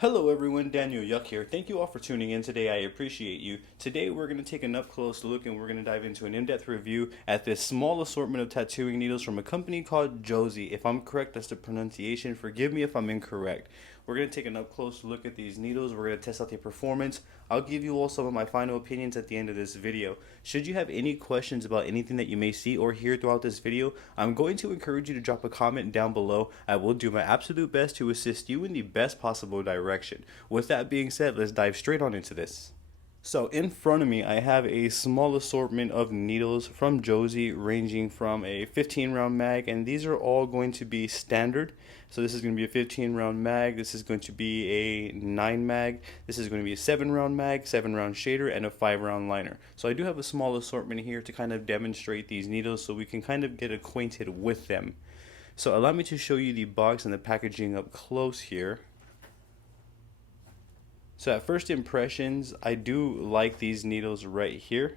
Hello everyone, Daniel Yuck here. Thank you all for tuning in today. I appreciate you. Today we're going to take an up close look and we're going to dive into an in-depth review at this small assortment of tattooing needles from a company called JOSI. If I'm correct, that's the pronunciation. Forgive me if I'm incorrect. We're going to take an up close look at these needles. We're going to test out their performance. I'll give you all some of my final opinions at the end of this video. Should you have any questions about anything that you may see or hear throughout this video, I'm going to encourage you to drop a comment down below. I will do my absolute best to assist you in the best possible direction. With that being said, let's dive straight on into this. So in front of me, I have a small assortment of needles from JOSI ranging from a 15 round mag, and these are all going to be standard. So this is going to be a 15 round mag, this is going to be a 9 mag, this is going to be a 7 round mag, 7 round shader, and a 5 round liner. So I do have a small assortment here to kind of demonstrate these needles so we can kind of get acquainted with them. So allow me to show you the box and the packaging up close here. So at first impressions, I do like these needles right here.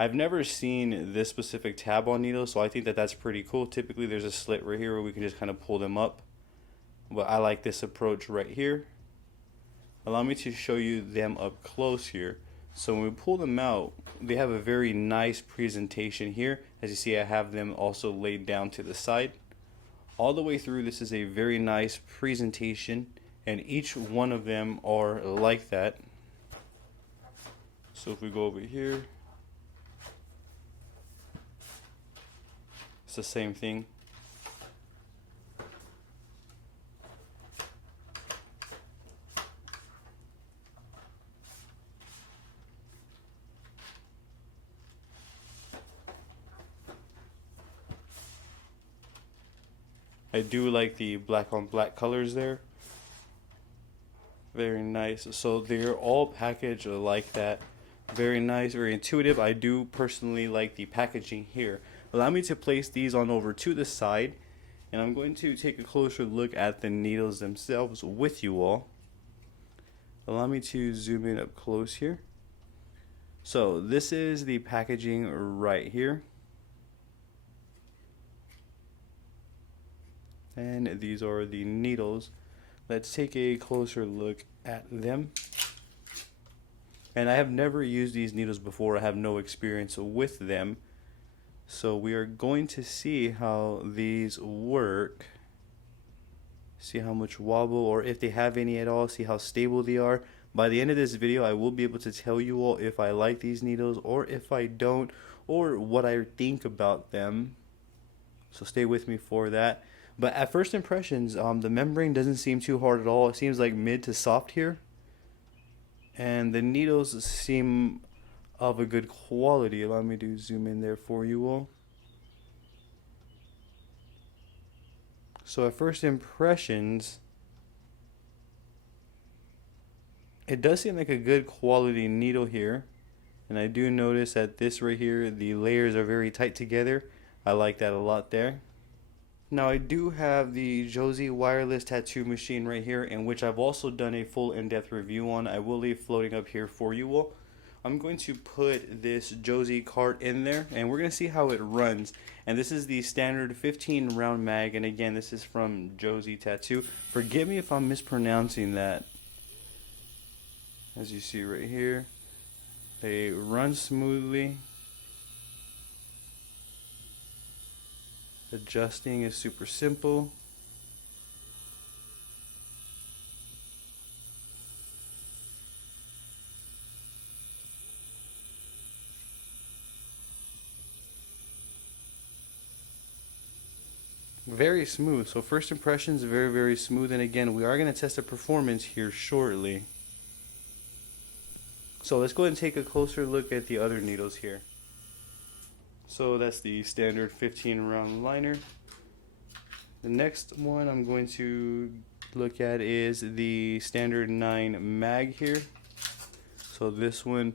I've never seen this specific tab on needles, so I think that that's pretty cool. Typically there's a slit right here where we can just kind of pull them up. But I like this approach right here. Allow me to show you them up close here. So when we pull them out, they have a very nice presentation here. As you see, I have them also laid down to the side. All the way through, this is a very nice presentation, and each one of them are like that. So if we go over here, it's the same thing. I do like the black on black colors there. Very nice. So they're all packaged like that. Very nice, very intuitive. I do personally like the packaging here. Allow me to place these on over to the side, and I'm going to take a closer look at the needles themselves with you all. Allow me to zoom in up close here. So this is the packaging right here. And these are the needles. Let's take a closer look at them. And I have never used these needles before. I have no experience with them. So we are going to see how these work. See how much wobble, or if they have any at all. See how stable they are. By the end of this video, I will be able to tell you all if I like these needles or if I don't, or what I think about them. So stay with me for that. But at first impressions, the membrane doesn't seem too hard at all. It seems like mid to soft here. And the needles seem of a good quality. Allow me to zoom in there for you all. So at first impressions, it does seem like a good quality needle here. And I do notice that this right here, the layers are very tight together. I like that a lot there. Now I do have the JOSI wireless tattoo machine right here, in which I've also done a full in-depth review on. I will leave floating up here for you all. I'm going to put this JOSI cart in there, and we're going to see how it runs. And this is the standard 15 round mag, and again, this is from JOSI Tattoo. Forgive me if I'm mispronouncing that. As you see right here, they run smoothly. Adjusting is super simple. Very smooth. So first impressions, very smooth. And again, we are going to test the performance here shortly. So let's go ahead and take a closer look at the other needles here. So that's the standard 15 round liner. The next one I'm going to look at is the standard 9 mag here. So this one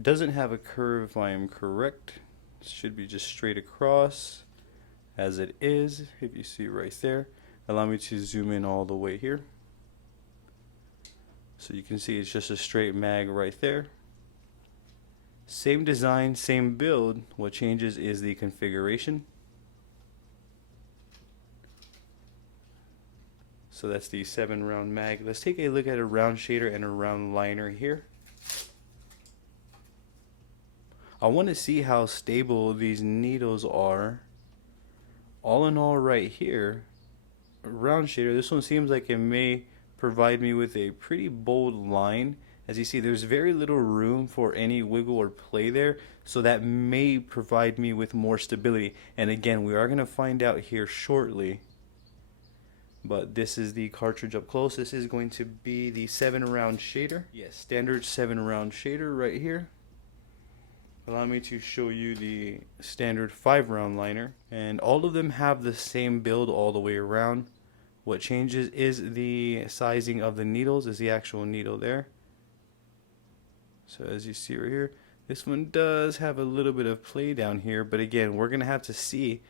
doesn't have a curve if I am correct. It should be just straight across as it is, if you see right there. Allow me to zoom in all the way here. So you can see it's just a straight mag right there. Same design, same build. What changes is the configuration. So that's the 7 round mag. Let's take a look at a round shader and a round liner here. I want to see how stable these needles are. All in all, right here, round shader, this one seems like it may provide me with a pretty bold line. As you see, there's very little room for any wiggle or play there, so that may provide me with more stability. And again, we are going to find out here shortly. But this is the cartridge up close. This is going to be the 7 round shader. Yes, standard 7 round shader right here. Allow me to show you the standard 5 round liner, and all of them have the same build all the way around. What changes is the sizing of the needles, is the actual needle there. So as you see right here, this one does have a little bit of play down here, but again, we're going to have to see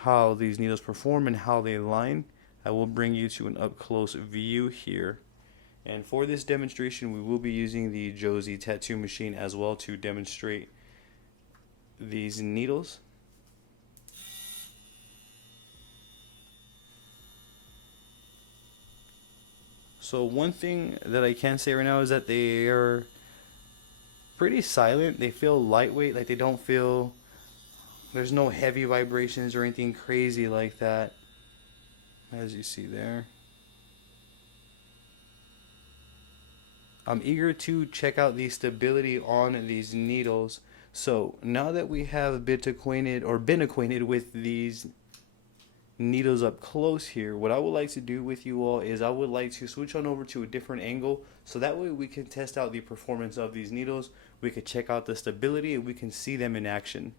how these needles perform and how they line. I will bring you to an up close view here. And for this demonstration, we will be using the JOSI tattoo machine as well to demonstrate these needles. So one thing that I can say right now is that they are pretty silent. They feel lightweight, like they don't feel, there's no heavy vibrations or anything crazy like that, as you see there. I'm eager to check out the stability on these needles. So now that we have been acquainted with these needles up close here, what I would like to do with you all is I would like to switch on over to a different angle, so that way we can test out the performance of these needles, we can check out the stability, and we can see them in action.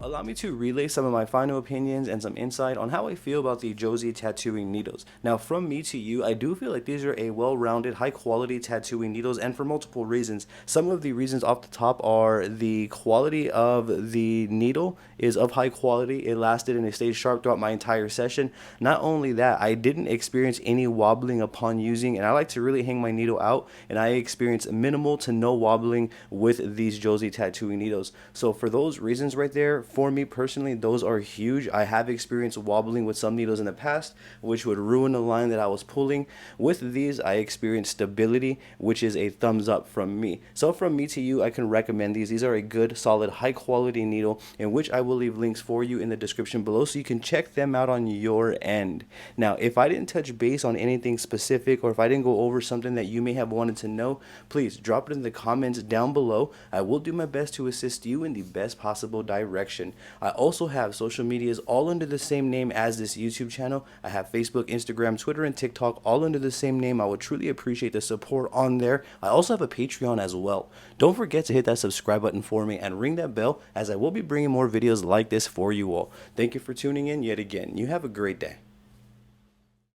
Allow me to relay some of my final opinions and some insight on how I feel about the JOSI tattooing needles. Now, from me to you, I do feel like these are a well-rounded, high-quality tattooing needles, and for multiple reasons. Some of the reasons off the top are the quality of the needle is of high quality. It lasted and it stayed sharp throughout my entire session. Not only that, I didn't experience any wobbling upon using, and I like to really hang my needle out, and I experienced minimal to no wobbling with these JOSI tattooing needles. So for those reasons right there, for me personally, those are huge. I have experienced wobbling with some needles in the past, which would ruin the line that I was pulling. With these, I experienced stability, which is a thumbs up from me. So from me to you, I can recommend these. These are a good, solid, high quality needle, in which I will leave links for you in the description below so you can check them out on your end. Now, if I didn't touch base on anything specific, or if I didn't go over something that you may have wanted to know, please drop it in the comments down below. I will do my best to assist you in the best possible direction. I also have social medias all under the same name as this YouTube channel. I have Facebook, Instagram, Twitter, and TikTok all under the same name. I would truly appreciate the support on there. I also have a Patreon as well. Don't forget to hit that subscribe button for me and ring that bell, as I will be bringing more videos like this for you all. Thank you for tuning in yet again. You have a great day.